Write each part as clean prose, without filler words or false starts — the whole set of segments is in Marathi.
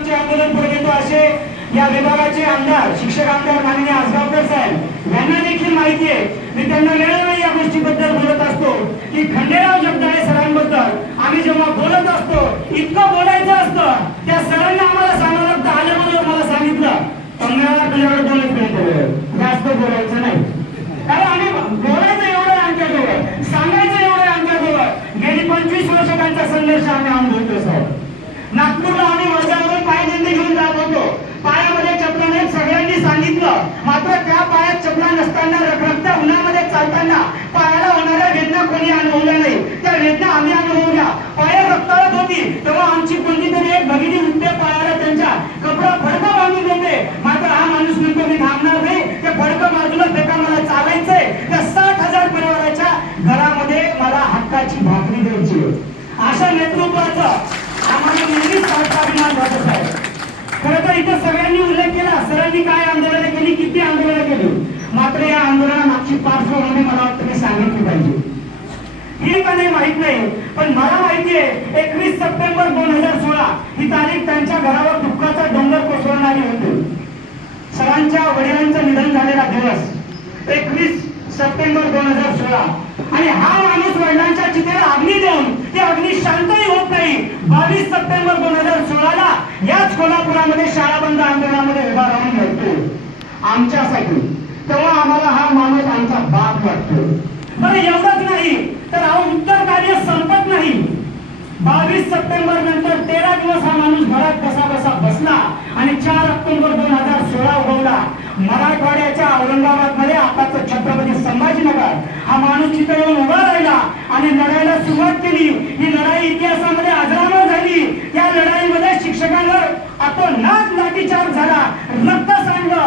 आमचे आंदोलन पुढे घेतो असे या विभागाचे आमदार शिक्षक आमदार माननीय आसगावकर साहेब यांना देखील माहिती आहे. मी त्यांना वेळोवेळी या गोष्टीबद्दल बोलत असतो की खंडेराव जगदाळे सरांबद्दल आम्ही जेव्हा बोलत असतो इतकं बोलायचं असतं त्या सरांना आम्हाला सांगावं लागतं. आल्यामध्ये मला सांगितलं पंधरा तुझ्याकडे 2 मिनिटं जास्त बोलायचं नाही, कारण आम्ही बोलायचं एवढं आमच्याजवळ, सांगायचं एवढं आमच्याजवळ. गेली 25 वर्ष त्यांचा संघर्ष आम्ही अनुभवतो साहेब. नागपूरला आम्ही वर्षावरून पायदंडी घेऊन जात होतो, पायामध्ये चपला नाही सगळ्यांनी सांगितलं, मात्र त्या पायात चपला नसताना रखरखत्या उन्हामध्ये चालताना पायाला होणाऱ्या वेदना कोणी अनुभवल्या नाही. त्या वेदना आम्ही अनुभवल्या. पाया रक्ताळत होती तेव्हा आमची कोणती तरी एक भगिनी उठते पायाला त्यांच्या कपडा फडकं बांधून देते, मात्र हा माणूस म्हणतो मी थांबणार नाही, ते फडकं बाजूला फेका, मला चालायचंय. त्या 60,000 परिवाराच्या घरामध्ये मला हक्काची भाकरी द्यायची. अशा नेतृत्वाचं आम्हाला नेहमीच अभिमान वाटत आहे. खरं तर इथं सगळ्यांनी उल्लेख केला सरांनी काय आंदोलनं केली, किती आंदोलनं केली, मात्र या आंदोलनामागची पार्श्वभूमी मला वाटतं मी सांगितली पाहिजे. ही का नाही माहित नाही, पण मला माहिती आहे 21 सप्टेंबर 2016 ही तारीख त्यांच्या घरावर दुःखाचा डोंगर कोसळणारी होती. सरांच्या वडिलांचं निधन झालेला दिवस 21 सप्टेंबर 2016 आणि हा माणूस वडिलांच्या चितेला अग्नी देऊन ती अग्नी शांतही होत नाही. 22 सप्टेंबर 2016 याच कोल्हापुरामध्ये शाळा बंद आंदोलनामध्ये उभा राहून लढतो आमच्यासाठी. तेव्हा आम्हाला हा माणूस आमचा बाप वाटतो. बरं एवढंच नाही तर उत्तर कार्य संपत नाही. 22 सप्टेंबर नंतर 13 दिवस हा माणूस घरात बसा बसला आणि 4 ऑक्टोबर 2016 उगवला. मराठवाड्याच्या औरंगाबाद मध्ये आताच छत्रपती संभाजीनगर हा माणूस तिथे येऊन उभा राहिला आणि लढाईला सुरुवात केली. ही लढाई इतिहासामध्ये अजरामर झाली. या लढाईमध्ये शिक्षकांवर अतोनात लाठीचार्ज झाला, रक्त सांडलं,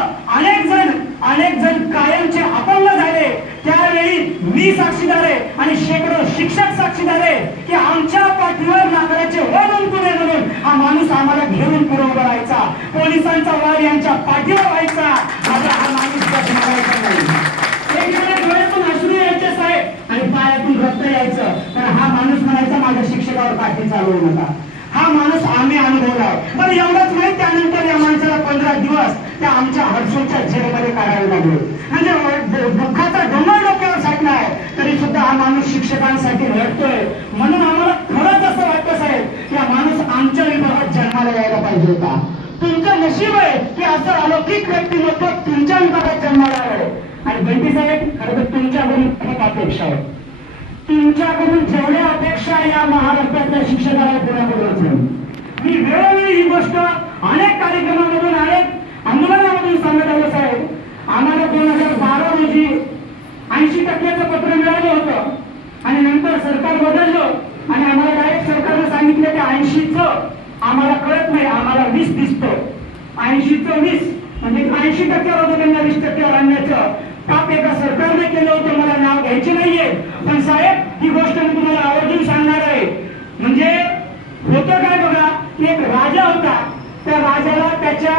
अनेक जण कायमचे अपंग झाले. त्यावेळी मी साक्षीदार आहे आणि शेकडो शिक्षक साक्षीदार आहे की आमच्या पाठीवर नागराचे वळून पुढे म्हणून हा माणूस आम्हाला घेऊन पुढे उभा राहायचा. पोलिसांचा वार यांच्या पाठीवर व्हायचा. माझा हा माणूस बघायचा नाही. एकीकडे डोळ्यातून अश्रू यायचे साहेब आणि पायातून रक्त यायचं, तर हा माणूस म्हणायचा माझ्या शिक्षकावर काठी चालवू नका. हा माणूस आम्ही अनुभवला. पण एवढंच नाही, त्यानंतर या माणसाला 15 दिवस त्या आमच्या हडसूच्या जेलमध्ये काढावे लागले. म्हणजे दुःखाचा डोंगर डोक्यावर साठला आहे तरी सुद्धा हा माणूस शिक्षकांसाठी रडतोय. म्हणून आम्हाला खरंच असं वाटतं साहेब की हा माणूस आमच्या विभागात जन्माला यायला पाहिजे होता. तुमचं नशीब आहे की असं अलौकिक व्यक्तिमत्व तुमच्या विभागात जन्माला आहे. आणि बंटी साहेब खरं तर तुमच्याकडून खूप अपेक्षा आहे. तुमच्याकडून जेवढ्या अपेक्षा या महाराष्ट्रातल्या शिक्षकाला पुण्याकडून मी वेळोवेळी ही गोष्ट अनेक कार्यक्रमामधून अनेक आंदोलनामधून सांगत आलो साहेब. आम्हाला 2012 रोजी 80% पत्र मिळालं होतं आणि नंतर सरकार बदललं आणि आम्हाला डायरेक्ट सरकारने सांगितलं की 80चं आम्हाला कळत नाही, आम्हाला 20 दिसतं. 80चं 20 म्हणजे 80% होतं त्यांना 20% आणण्याचं काम एका सरकारने केलं होतं. मला नाव घ्यायचे नाहीये, पण साहेब ही गोष्ट मी तुम्हाला आवर्जून सांगणार आहे. म्हणजे होतं काय बघा की एक राजा होता, त्या राजाला त्याच्या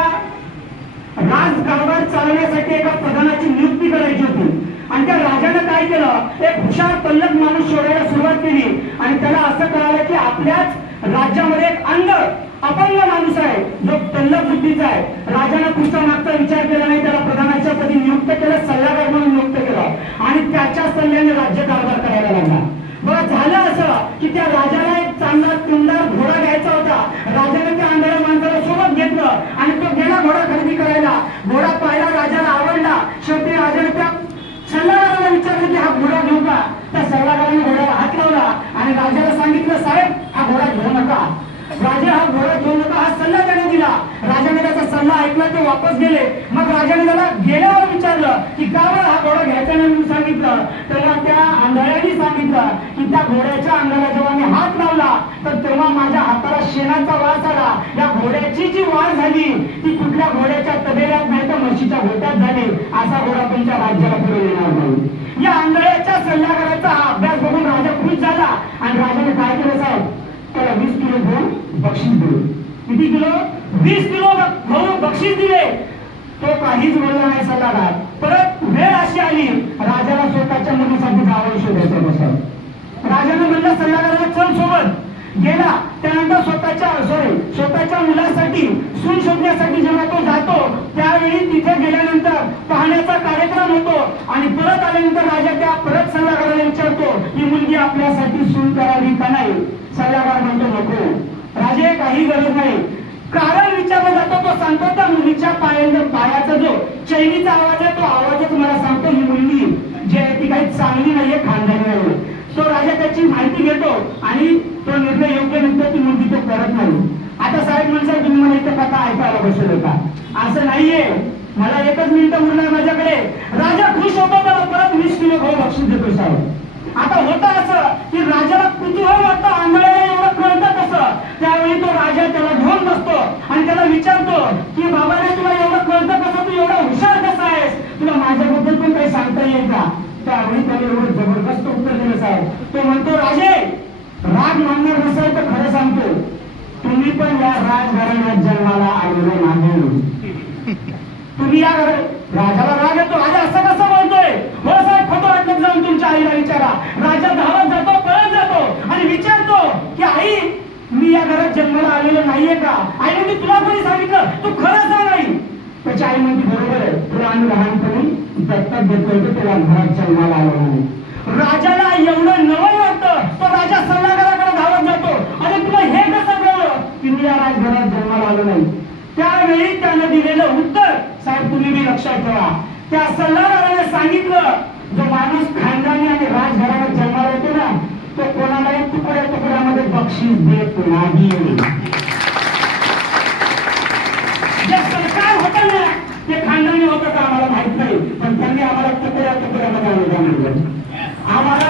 राजकारभार चालवण्यासाठी एका प्रधानाची नियुक्ती करायची होती आणि त्या राजाने काय केलं, एक हुशार तल्लख माणूस शोधायला सुरुवात केली आणि त्याला असं कळालं की आपल्याच राज्यामध्ये एक अंध अपंग माणूस आहे जो तल्लख बुद्धीचा आहे. राजाने पुढचा मागचा विचार केला नाही, त्याला प्रधानाच्या पदी नियुक्त केलं, सल्लागार म्हणून नियुक्त केलं आणि त्याच्या सल्ल्याने राज्यकारभार करायला लागला. बरं झालं असं की त्या राजाला एक चांगला तुंडार घोडा घ्यायचा होता. राजाने त्या आंधळ्या माणसाला सोबत घेतलं आणि तो गेला घोडा खरेदी करायला. घोडा पाहिला, राजाला आवडला. शेवटी राजाने त्या सल्लागाराला विचारलं की हा घोडा घेऊ का. त्या सल्लागाराने घोड्याला हात लावला आणि राजाला सांगितलं साहेब हा घोडा घेऊ नका. राजा हा घोडा घेऊ नका हा सल्ला त्याने दिला. राजाने त्याचा सल्ला ऐकला, ते वापस गेले. मग राजाने त्याला गेल्यावर विचारलं की का बरं हा घोडा घ्यायचा नाही म्हणून सांगितलं. तेव्हा त्या आंधळ्याने सांगितलं की त्या घोड्याच्या अंगाला जेव्हा मी हात लावला तर तेव्हा माझ्या हाताला शेणाचा वास आला. या घोड्याची जी वास झाली ती कुठल्या घोड्याच्या तबेल्यात नाही तर म्हशीच्या घोट्यात झाली. असा घोडा तुमच्या राज्याला पुढे येणार नाही. या आंधळ्याच्या सल्लागाराचा हा अभ्यास बघून राजा खुश झाला आणि राजाने काय केलं साहेब, त्याला 20 किलो गहू बक्षीस दिले. किती किलो? 20 किलो गहू बक्षीस दिले. तो काहीच बोलला नाही सल्लागार. परत वेळ अशी आली राजाला स्वतःच्या मुलीसाठी जावं शोधायचं बसलं. राजाने म्हणलं सल्लागाराला चल सोबत. गेला. त्यानंतर स्वतःच्या मुलासाठी सून शोधण्यासाठी जेव्हा तो जातो त्यावेळी तिथे गेल्यानंतर पाहण्याचा कार्यक्रम होतो आणि परत आल्यानंतर राजा त्या परत सल्लागाराला विचारतो ही मुलगी आपल्यासाठी सून करावी का नाही. सल्लागार म्हणतो नको राजे, काही गरज नाही. कारण विचारलं जातो, तो सांगतो त्या मुलीच्या पायाचा जो चैनीचा आवाज आहे तो आवाजच मला सांगतो ही मुलगी जी आहे ती काही चांगली नाहीये, खानदानी नाहीये. तो राजा त्याची माहिती घेतो आणि तो निर्णय योग्य निघतो ती मुलगी तो करत नाही. आता साहेब म्हणतात तुम्ही मला इथं कथा ऐकायला बसलो का? असं नाहीये, मला एकच मिनिट मुलं माझ्याकडे. राजा खुश होतो, त्याला परत 20 किलो गहू बक्षीस देतो साहेब. आता होतं असं की राजाला कुतूहल वाटतं, आंधळ्याला एवढं कळतं कसं. त्यावेळी तो राजा त्याला घेऊन बसतो आणि त्याला विचारतो की बाबा रे तुला एवढं कळतं कसं, तू एवढा हुशार कसा आहेस, तुला माझ्याबद्दल पण काही सांगता येईल का? त्यावेळी त्याने एवढं जबरदस्त उत्तर दिलं साहेब. तो म्हणतो राजे, राग मानणार नसेल तर खरं सांगतो, तुम्ही पण या राजघराण्यात जन्माला आलेले नाही. तुम्ही या राजाला राग येतो, राजा असं कसं बोलतोय? हो साहेब, खोटं वाटलं जाऊन तुमच्या आईला विचारा. राजा धावत जातो, पळत जातो आणि विचारतो की आई मी या घरात जन्माला आलेलो नाहीये का? आई म्हणते तुला कोणी सांगितलं, तू खरं सांग आई. त्याची आई म्हणते बरोबर आहे, तुला आम्ही लहानपणी दत्तक घेतोय तर तुला घरात जन्माला आलो नाही. राजाला एवढं नवल वाटतं, तो राजा सल्लागाराकडे धावत जातो आणि तुला हे कसं कळलं की मी या राजघरात जन्माला आलो नाही. त्यावेळी त्यानं दिलेलं उत्तर साहेब तुम्ही बी लक्षात ठेवा. त्या सल्लागाराने सांगितलं जो माणूस खानदानी आणि राजघराण्यात जन्माला येतो ना तो कोणालाही तुकड्यामध्ये बक्षीस देत नाही. जे सरकार होतं ना ते खानदानी होतं का आम्हाला माहित नाही, पण त्यांनी आम्हाला तुकड्यामध्ये आणलं. आम्हाला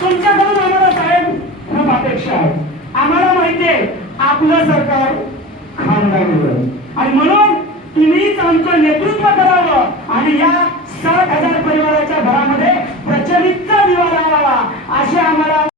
तुमच्याकडून आम्हाला साहेब खूप अपेक्षा आहे. आम्हाला माहितीये आपलं सरकार खानदानी आणि म्हणून तुम्हीच आमचं नेतृत्व करा